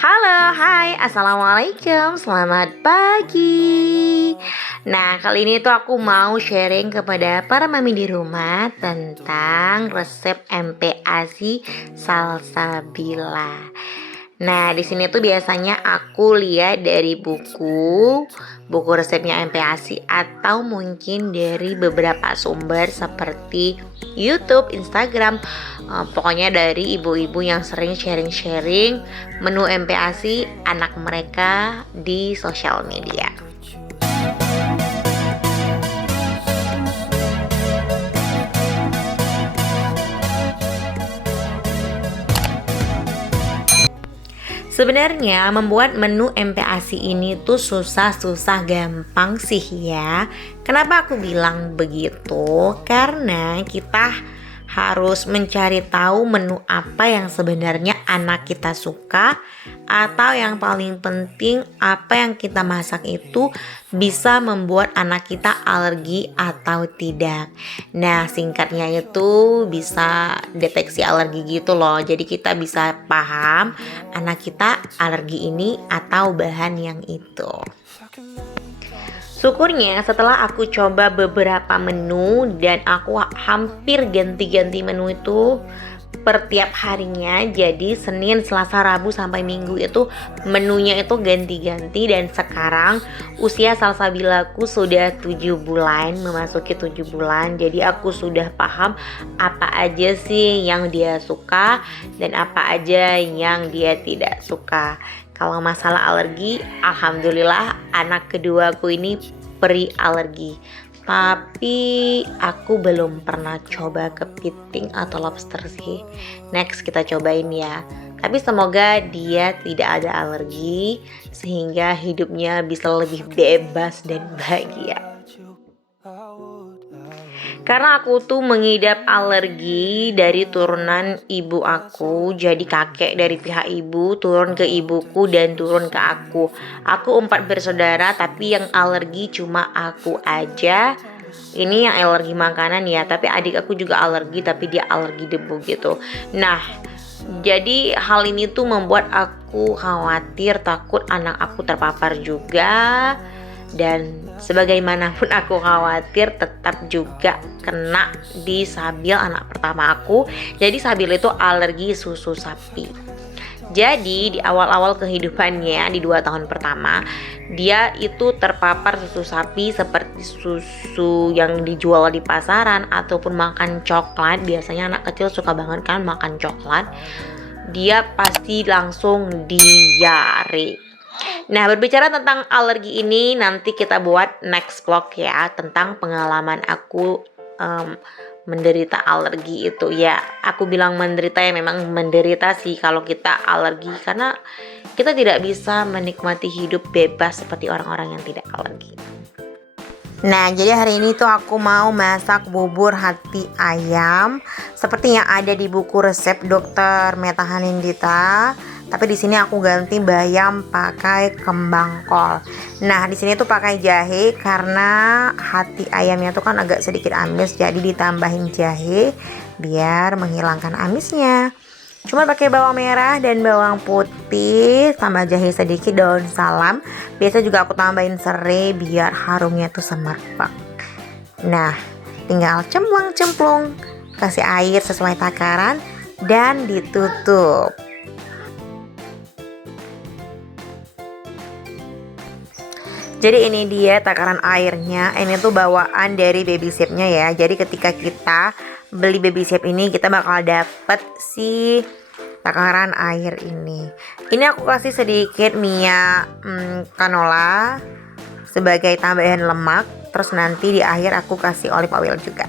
Halo, hai, assalamualaikum, selamat pagi. Nah, kali ini tuh aku mau sharing kepada para mami di rumah tentang resep MPASI salsabila. Nah, di sini tuh biasanya aku lihat dari buku resepnya MPASI atau mungkin dari beberapa sumber seperti YouTube, Instagram, pokoknya dari ibu-ibu yang sering sharing-sharing menu MPASI anak mereka di sosial media. Sebenarnya membuat menu MPASI ini tuh susah-susah gampang sih ya. Kenapa aku bilang begitu? Karena kita harus mencari tahu menu apa yang sebenarnya anak kita suka, atau yang paling penting apa yang kita masak itu bisa membuat anak kita alergi atau tidak. Nah, singkatnya itu bisa deteksi alergi gitu loh. Jadi kita bisa paham anak kita alergi ini atau bahan yang itu. Syukurnya setelah aku coba beberapa menu dan aku hampir ganti-ganti menu itu per tiap harinya. Jadi Senin, Selasa, Rabu sampai Minggu itu menunya itu ganti-ganti. Dan sekarang usia salsabilaku sudah 7 bulan, memasuki 7 bulan. Jadi aku sudah paham apa aja sih yang dia suka dan apa aja yang dia tidak suka. Kalau masalah alergi, alhamdulillah anak keduaku ini peri alergi. Tapi aku belum pernah coba kepiting atau lobster sih. Next kita cobain ya. Tapi semoga dia tidak ada alergi sehingga hidupnya bisa lebih bebas dan bahagia. Karena aku tuh mengidap alergi dari turunan ibu aku. Jadi kakek dari pihak ibu turun ke ibuku dan turun ke aku. Aku 4 bersaudara, tapi yang alergi cuma aku aja. Ini yang alergi makanan ya, tapi adik aku juga alergi, tapi dia alergi debu gitu. Nah, jadi hal ini tuh membuat aku khawatir, takut anak aku terpapar juga. Dan sebagaimanapun aku khawatir, tetap juga kena di Sabil anak pertama aku. Jadi Sabil itu alergi susu sapi. Jadi di awal-awal kehidupannya di 2 tahun pertama, dia itu terpapar susu sapi seperti susu yang dijual di pasaran ataupun makan coklat. Biasanya anak kecil suka banget kan makan coklat. Dia pasti langsung diare. Nah, berbicara tentang alergi ini, nanti kita buat next vlog ya, tentang pengalaman aku menderita alergi itu ya. Aku bilang menderita ya, memang menderita sih kalau kita alergi, karena kita tidak bisa menikmati hidup bebas seperti orang-orang yang tidak alergi. Nah, jadi hari ini tuh aku mau masak bubur hati ayam seperti yang ada di buku resep Dokter Meta Hanindita. Tapi di sini aku ganti bayam pakai kembang kol. Nah, di sini tuh pakai jahe karena hati ayamnya tuh kan agak sedikit amis, jadi ditambahin jahe biar menghilangkan amisnya. Cuma pakai bawang merah dan bawang putih, tambah jahe sedikit, daun salam. Biasa juga aku tambahin serai biar harumnya tuh semerbak. Nah, tinggal cemplung-cemplung, kasih air sesuai takaran dan ditutup. Jadi ini dia takaran airnya. Ini tuh bawaan dari Baby Chef-nya ya. Jadi ketika kita beli Baby Chef ini, kita bakal dapet si takaran air ini. Ini aku kasih sedikit minyak canola sebagai tambahan lemak. Terus nanti di akhir aku kasih olive oil juga.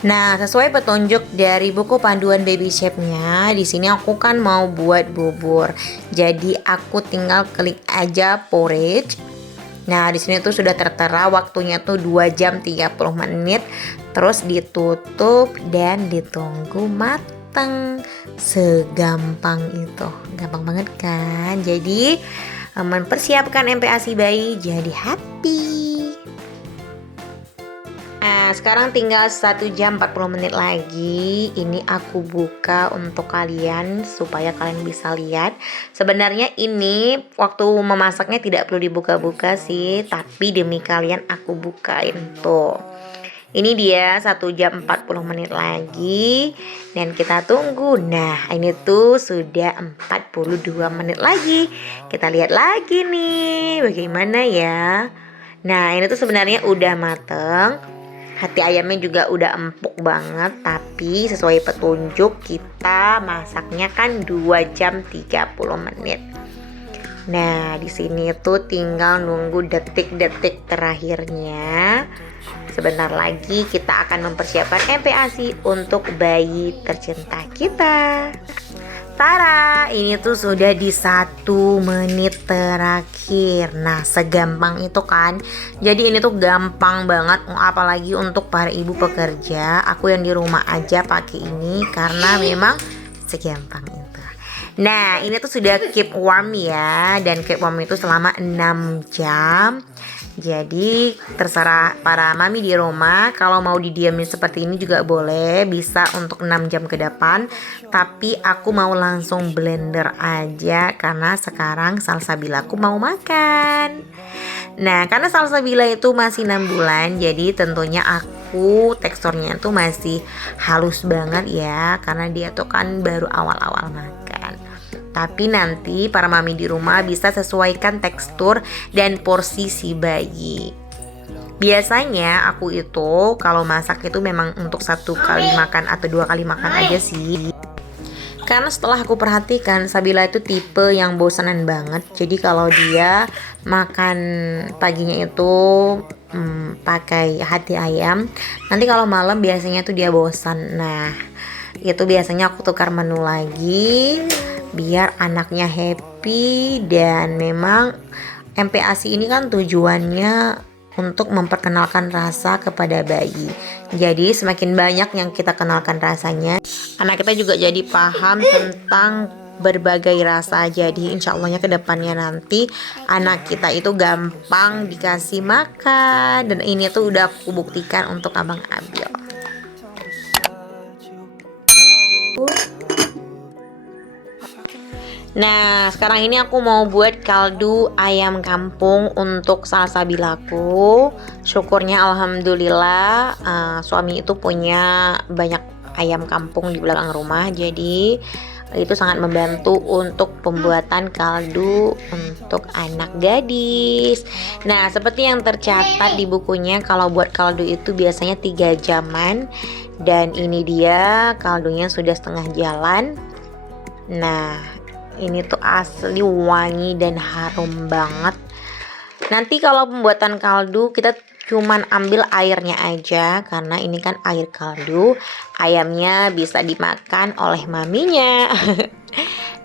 Nah, sesuai petunjuk dari buku panduan Baby Chef-nya, di sini aku kan mau buat bubur. Jadi aku tinggal klik aja porridge. Nah, di sini tuh sudah tertera waktunya tuh 2 jam 30 menit. Terus ditutup dan ditunggu matang. Segampang itu. Gampang banget kan? Jadi mempersiapkan MPASI bayi jadi happy. Nah, sekarang tinggal 1 jam 40 menit lagi. Ini aku buka untuk kalian supaya kalian bisa lihat. Sebenarnya ini waktu memasaknya tidak perlu dibuka-buka sih, tapi demi kalian aku bukain tuh. Ini dia 1 jam 40 menit lagi dan kita tunggu. Nah, ini tuh sudah 42 menit lagi. Kita lihat lagi nih bagaimana ya. Nah, ini tuh sebenarnya udah mateng. Hati ayamnya juga udah empuk banget, tapi sesuai petunjuk kita masaknya kan 2 jam 30 menit. Nah, di sini tuh tinggal nunggu detik-detik terakhirnya. Sebentar lagi kita akan mempersiapkan MPASI untuk bayi tercinta kita. Tara, ini tuh sudah di 1 menit terakhir. Nah, segampang itu kan. Jadi ini tuh gampang banget, apalagi untuk para ibu pekerja. Aku yang di rumah aja pakai ini karena memang segampang itu. Nah, ini tuh sudah keep warm ya, dan keep warm itu selama 6 jam. Jadi terserah para mami di rumah, kalau mau didiamin seperti ini juga boleh, bisa untuk 6 jam ke depan. Tapi aku mau langsung blender aja karena sekarang salsabilaku mau makan. Nah, karena salsabila itu masih 6 bulan, jadi tentunya aku teksturnya tuh masih halus banget ya, karena dia tuh kan baru awal-awal makan. Tapi nanti para mami di rumah bisa sesuaikan tekstur dan porsi si bayi. Biasanya aku itu kalau masak itu memang untuk 1 kali makan atau 2 kali makan aja sih. Karena setelah aku perhatikan, Sabila itu tipe yang bosanan banget. Jadi kalau dia makan paginya itu pakai hati ayam, nanti kalau malam biasanya tuh dia bosan. Nah, itu biasanya aku tukar menu lagi biar anaknya happy. Dan memang MPASI ini kan tujuannya untuk memperkenalkan rasa kepada bayi. Jadi semakin banyak yang kita kenalkan rasanya, anak kita juga jadi paham tentang berbagai rasa. Jadi insya Allahnya ke depannya nanti anak kita itu gampang dikasih makan. Dan ini tuh udah aku buktikan untuk Abang Abil. Nah, sekarang ini aku mau buat kaldu ayam kampung untuk salsabilaku. Syukurnya alhamdulillah suami itu punya banyak ayam kampung di belakang rumah. Jadi itu sangat membantu untuk pembuatan kaldu untuk anak gadis. Nah, seperti yang tercatat di bukunya, kalau buat kaldu itu biasanya 3 jaman. Dan ini dia kaldunya sudah setengah jalan. Nah, ini tuh asli wangi dan harum banget. Nanti kalau pembuatan kaldu kita cuman ambil airnya aja, karena ini kan air kaldu. Ayamnya bisa dimakan oleh maminya.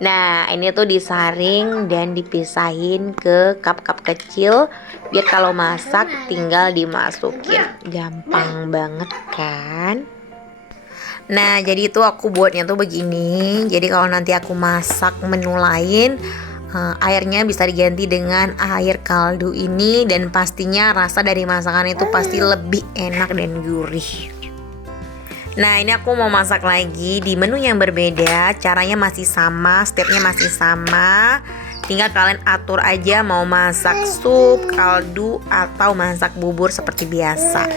Nah, ini tuh disaring dan dipisahin ke cup-cup kecil, biar kalau masak tinggal dimasukin. Gampang banget kan? Nah, jadi itu aku buatnya tuh begini. Jadi kalau nanti aku masak menu lain, airnya bisa diganti dengan air kaldu ini. Dan pastinya rasa dari masakan itu pasti lebih enak dan gurih. Nah, ini aku mau masak lagi di menu yang berbeda. Caranya masih sama, stepnya masih sama. Tinggal kalian atur aja mau masak sup, kaldu, atau masak bubur seperti biasa.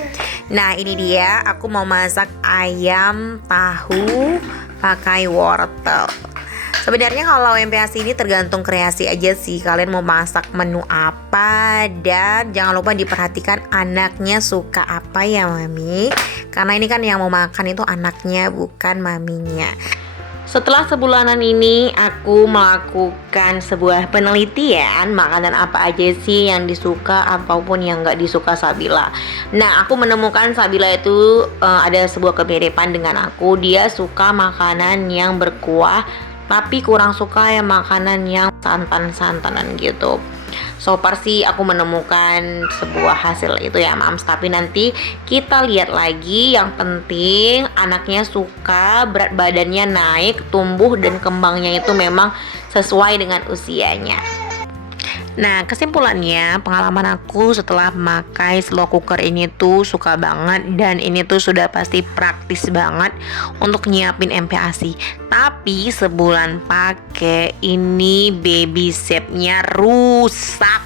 Nah, ini dia, aku mau masak ayam tahu pakai wortel. Sebenarnya kalau MPASI ini tergantung kreasi aja sih, kalian mau masak menu apa. Dan jangan lupa diperhatikan anaknya suka apa ya mami, karena ini kan yang mau makan itu anaknya bukan maminya. Setelah sebulanan ini aku melakukan sebuah penelitian makanan apa aja sih yang disuka ataupun yang gak disuka Sabila. Nah, aku menemukan Sabila itu ada sebuah kemiripan dengan aku. Dia suka makanan yang berkuah, tapi kurang suka yang makanan yang santan-santanan gitu. So far sih aku menemukan sebuah hasil itu ya mams. Tapi nanti kita lihat lagi. Yang penting anaknya suka, berat badannya naik, tumbuh dan kembangnya itu memang sesuai dengan usianya. Nah, kesimpulannya pengalaman aku setelah memakai slow cooker ini tuh suka banget, dan ini tuh sudah pasti praktis banget untuk nyiapin MPASI. Tapi sebulan pakai ini baby shape-nya rusak.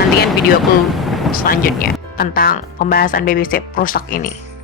Nantikan video aku selanjutnya tentang pembahasan baby shape rusak ini.